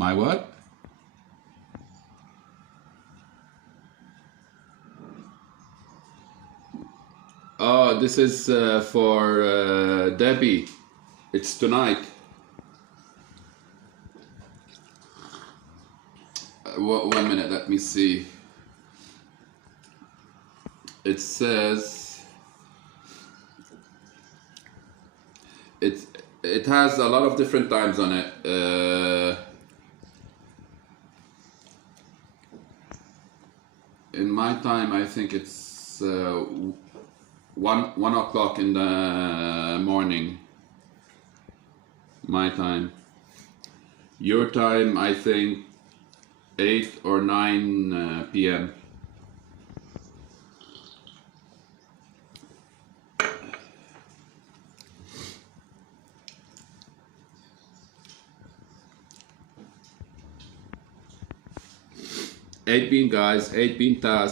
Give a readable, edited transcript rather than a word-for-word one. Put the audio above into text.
My what? Oh, this is for Debbie. It's tonight. One minute, let me see. It says it has a lot of different times on it. In my time, I think it's 1 o'clock in the morning. My time. Your time, I think 8 or 9 p.m. Eight bean guys, 8 bean tasks.